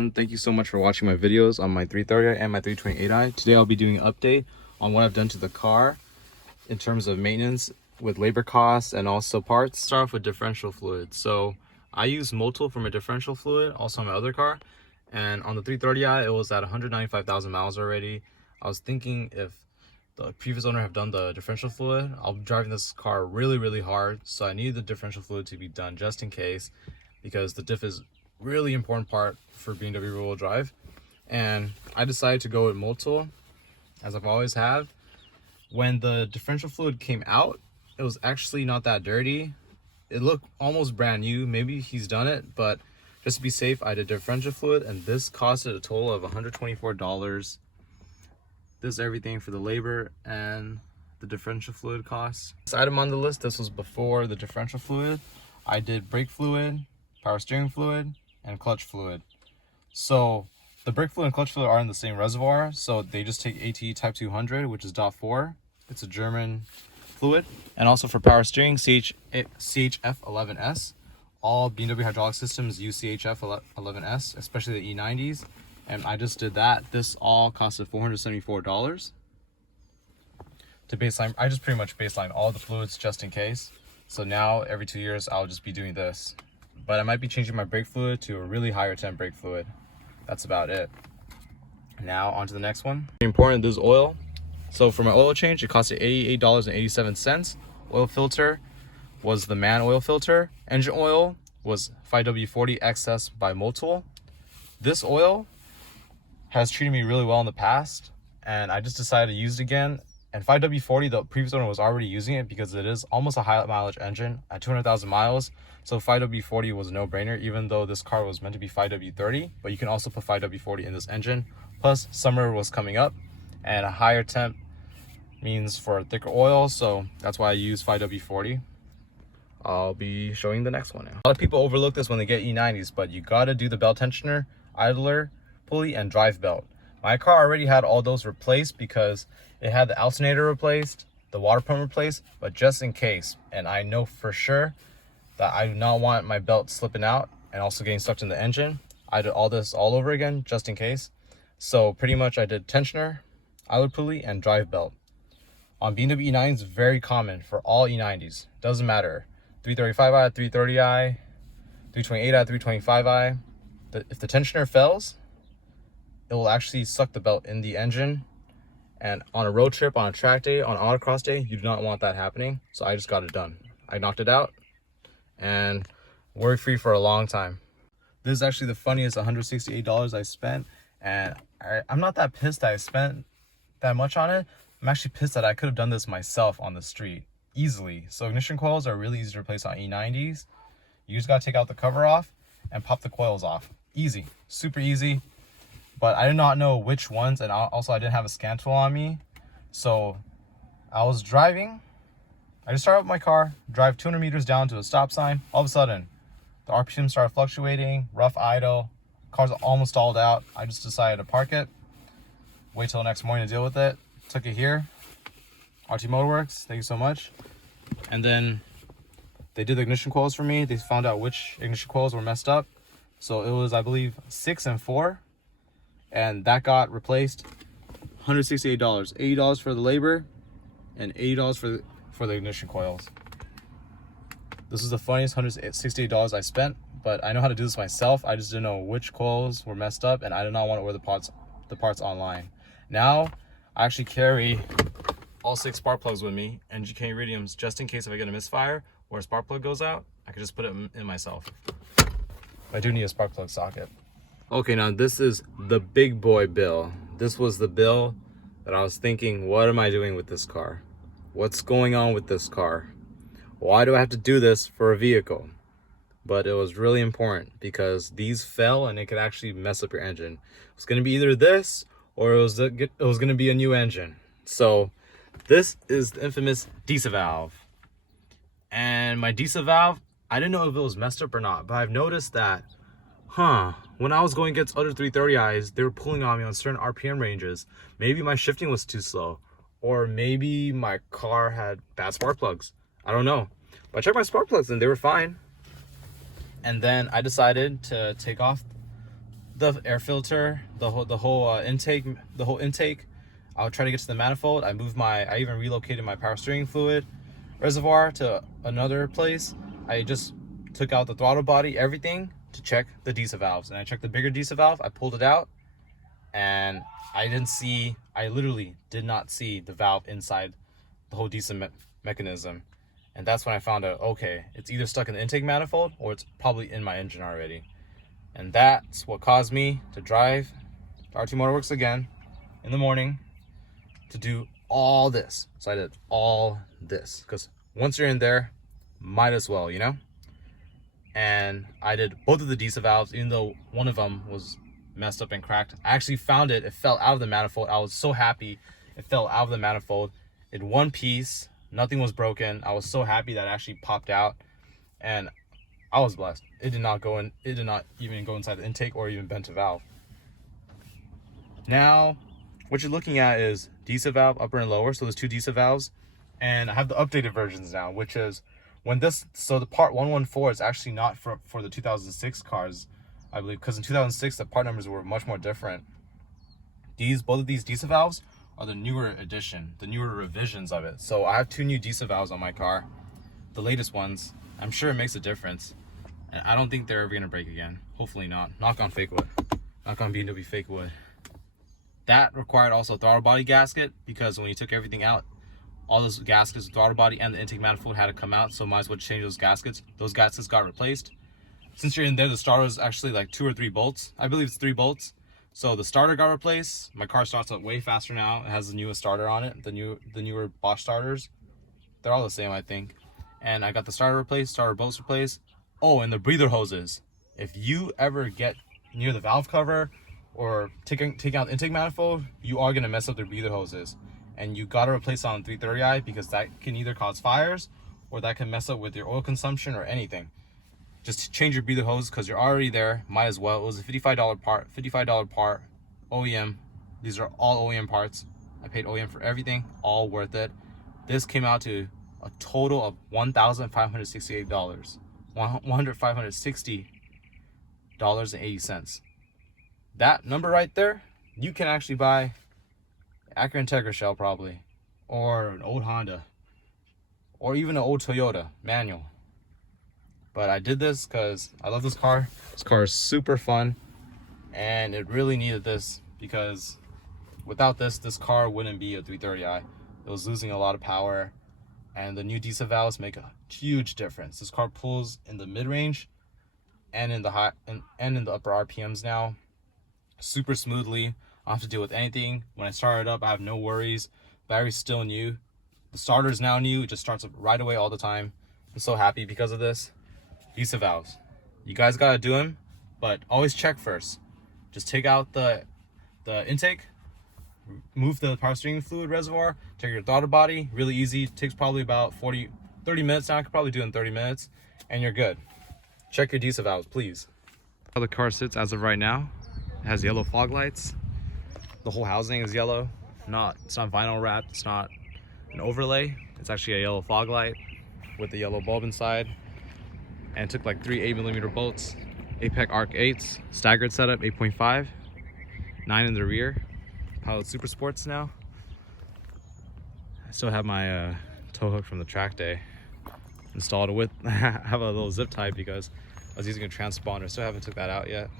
everyone, thank you so much for watching my videos on my 330i and my 328i. Today I'll be doing an update on what I've done to the car in terms of maintenance with labor costs and also parts. Start off with differential fluid. So I use Motul for my differential fluid, also on my other car, and on the 330i it was at 195,000 miles already. I was thinking if the previous owner have done the differential fluid, I'll be driving this car really hard, so I need the differential fluid to be done just in case, because the diff is really important part for BMW rear-wheel drive. And I decided to go with Motul, as I've always have. When the differential fluid came out, it was actually not that dirty. It looked almost brand new. Maybe he's done it, but just to be safe, I did differential fluid, and this costed a total of $124. This is everything for the labor and the differential fluid costs. This item on the list, this was before the differential fluid. I did brake fluid, power steering fluid, and clutch fluid. So the brake fluid and clutch fluid are in the same reservoir, so they just take ATE type 200, which is .4. It's a German fluid. And also for power steering, CHF11S. All BMW hydraulic systems use CHF11S, especially the E90s. And I just did that. This all costed $474. To baseline, I just pretty much baseline all the fluids just in case. So now every 2 years, I'll just be doing this. But I might be changing my brake fluid to a really higher temp brake fluid. That's about it. Now on to the next one. Important, this is oil. So for my oil change, it costed $88.87. Oil filter was the MAN oil filter. Engine oil was 5W40 XS by Motul. This oil has treated me really well in the past, and I just decided to use it again. And 5W40, the previous owner was already using it because it is almost a high mileage engine at 200,000 miles. So 5W40 was a no-brainer, even though this car was meant to be 5W30, but you can also put 5W40 in this engine. Plus, summer was coming up, and a higher temp means for thicker oil, so that's why I use 5W40. I'll be showing the next one now. A lot of people overlook this when they get E90s, but you gotta do the belt tensioner, idler, pulley, and drive belt. My car already had all those replaced because it had the alternator replaced, the water pump replaced, but just in case, and I know for sure that I do not want my belt slipping out and also getting stuck in the engine, I did all this all over again just in case. So pretty much I did tensioner, idler pulley, and drive belt. On BMW E90s, very common for all E90s. Doesn't matter. 335i, 330i, 328i, 325i. If the tensioner fails, it will actually suck the belt in the engine. And on a road trip, on a track day, on an autocross day, you do not want that happening. So I just got it done. I knocked it out and worry-free for a long time. This is actually the funniest $168 I spent, and I'm not that pissed that I spent that much on it. I'm actually pissed that I could have done this myself on the street easily. So ignition coils are really easy to replace on E90s. You just gotta take out the cover off and pop the coils off. Easy, super easy. But I did not know which ones, and also I didn't have a scan tool on me. So I was driving. I just started up my car, drive 200 meters down to a stop sign. All of a sudden, the RPM started fluctuating, rough idle, car's almost stalled out. I just decided to park it, wait till next morning to deal with it. Took it here, RT Motorworks, thank you so much. And then they did the ignition coils for me. They found out which ignition coils were messed up. So it was, I believe, 6 and 4. And that got replaced. $168, $80 for the labor, and $80 for the ignition coils. This is the funniest $168 I spent, but I know how to do this myself. I just didn't know which coils were messed up, and I did not want to order the parts online. Now I actually carry all 6 spark plugs with me and GK iridiums, just in case if I get a misfire or a spark plug goes out, I can just put it in myself. I do need a spark plug socket. Okay, now this is the big boy bill. This was the bill that I was thinking, what am I doing with this car? What's going on with this car? Why do I have to do this for a vehicle? But it was really important because these fell and it could actually mess up your engine. It was gonna be either this or it was gonna be a new engine. So this is the infamous diesel valve. And my diesel valve, I didn't know if it was messed up or not, but I've noticed that when I was going against other 330i's, they were pulling on me on certain RPM ranges. Maybe my shifting was too slow, or maybe my car had bad spark plugs. I don't know. But I checked my spark plugs and they were fine. And then I decided to take off the air filter, the whole intake. I'll try to get to the manifold. I even relocated my power steering fluid reservoir to another place. I just took out the throttle body, everything, to check the diesel valves. And I checked the bigger diesel valve. I pulled it out, and I literally did not see the valve inside the whole diesel mechanism. And that's when I found out, okay, it's either stuck in the intake manifold or it's probably in my engine already. And that's what caused me to drive to R2 Motorworks again in the morning to do all this. So I did all this because once you're in there, might as well, you know? And I did both of the diesel valves, even though one of them was messed up and cracked. I actually found it. It fell out of the manifold. I was so happy it fell out of the manifold in one piece. Nothing was broken. I was so happy that it actually popped out, and I was blessed. It did not even go inside the intake or even bent a valve. Now, what you're looking at is diesel valve upper and lower. So there's two diesel valves, and I have the updated versions now, which is so the part 114 is actually not for the 2006 cars, I believe, because in 2006 the part numbers were much more different. Both of these diesel valves are the newer edition, the newer revisions of it. So I have two new diesel valves on my car, the latest ones. I'm sure it makes a difference, and I don't think they're ever gonna break again. Hopefully not. Knock on fake wood. Knock on BMW fake wood. That required also a throttle body gasket, because when you took everything out, all those gaskets, the throttle body and the intake manifold had to come out, so might as well change those gaskets. Those gaskets got replaced. Since you're in there, the starter is actually like 2 or 3 bolts. I believe it's 3 bolts. So the starter got replaced. My car starts up way faster now. It has the newest starter on it, the newer Bosch starters. They're all the same, I think. And I got the starter replaced, starter bolts replaced. Oh, and the breather hoses. If you ever get near the valve cover or take out the intake manifold, you are gonna mess up the breather hoses. And you gotta replace it on 330i, because that can either cause fires or that can mess up with your oil consumption or anything. Just change your breather hose because you're already there. Might as well. It was a $55 part, OEM. These are all OEM parts. I paid OEM for everything, all worth it. This came out to a total of $1,568. $1,560.80. That number right there, you can actually buy Acura Integra shell probably, or an old Honda, or even an old Toyota manual. But I did this because I love this car. This car is super fun, and it really needed this, because without this car wouldn't be a 330i. It was losing a lot of power, and the new diesel valves make a huge difference. This car pulls in the mid-range and in the high and in the upper RPMs now super smoothly. I don't have to deal with anything. When I start it up, I have no worries. Battery's still new. The starter is now new. It just starts up right away all the time. I'm so happy because of this. Diesel valves, you guys gotta do them, but always check first. Just take out the intake, move the power steering fluid reservoir, check your throttle body. Really easy. It takes probably about 30 minutes now. I could probably do it in 30 minutes, and you're good. Check your diesel valves, please. How the car sits as of right now, it has yellow fog lights. The whole housing is yellow. It's not vinyl wrapped. It's not an overlay. It's actually a yellow fog light with the yellow bulb inside. And it took like 3 8mm bolts, APEC Arc 8s, staggered setup, 8.5, 9 in the rear. Pilot Super Sports now. I still have my tow hook from the track day installed with. I have a little zip tie because I was using a transponder. Still haven't took that out yet.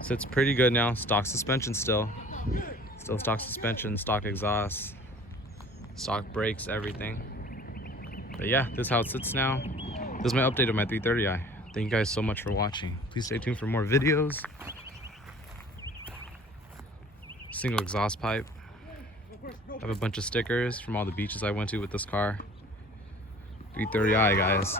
Sits pretty good now. Stock suspension still stock suspension, stock exhaust, stock brakes, everything. But yeah, this is how it sits now. This is my update of my 330i. Thank you guys so much for watching. Please stay tuned for more videos. Single exhaust pipe. I have a bunch of stickers from all the beaches I went to with this car. 330i, guys.